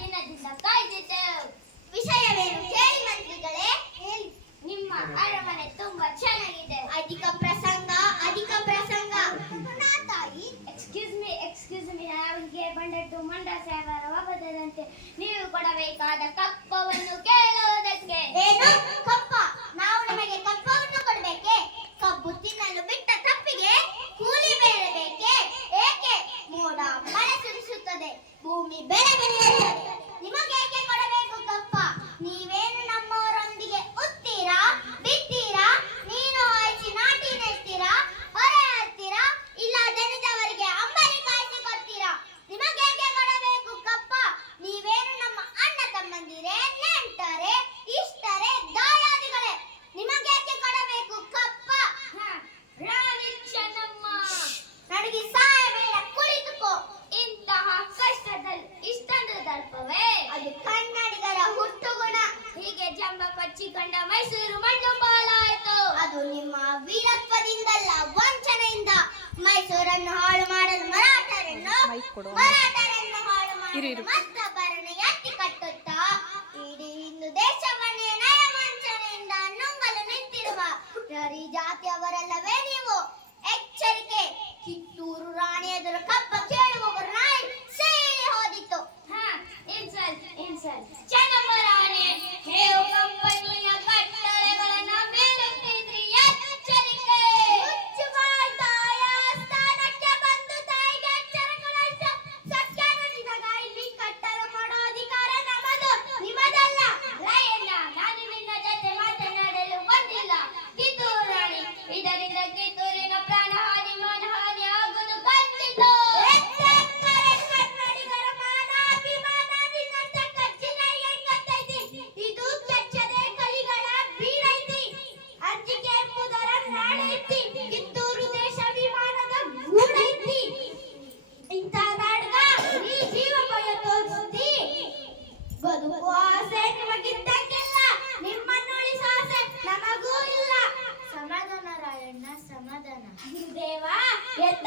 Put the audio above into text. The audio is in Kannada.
ದಿನದಿಂದ ಕಾಯ್ದಿದ್ದೆವು ವಿಷಯವೇನು ಕೇಳಿ ಮಂತ್ರಿಗಳೇ? ನಿಮ್ಮ ಅರಮನೆ ತುಂಬಾ ಚೆನ್ನಾಗಿದೆ. ಅಧಿಕ ಪ್ರಸಂಗ ಅಧಿಕ ಪ್ರಸಂಗ. ತಾಯಿ ಎಕ್ಸ್ಕ್ಯೂಸ್ ಮೀ ಎಕ್ಸ್ಕ್ಯೂಸ್ ಮೀ ನಾವು ಬಂದದ್ದು ಮಂಡ ಸಾಗರ ನೀವು ಕಂಡ ಮೈಸೂರು ಮಣ್ಣು ಪಾಲಾಯಿತು. ಅದು ನಿಮ್ಮ ವೀರತ್ವದಿಂದಲ್ಲ ವಂಚನೆಯಿಂದ. ಮೈಸೂರನ್ನು ಹಾಳು ಮಾಡಲು ಮರಾಠರನ್ನು ಮರಾಠರನ್ನು ಹಾಳು ಮಾಡಲು ಮತ್ತೊಬ್ಬರನ್ನು ಎತ್ತಿ ಕಟ್ಟುತ್ತಾ. ಇಡೀ ಹಿಂದೂ ದೇಶವನ್ನೇ ನಯ ವಂಚನೆಯಿಂದ ನುಂಗಲು ನಿಂತಿರುವ ಜಾತಿಯವರೆಲ್ಲ గురుదేవా ఎంత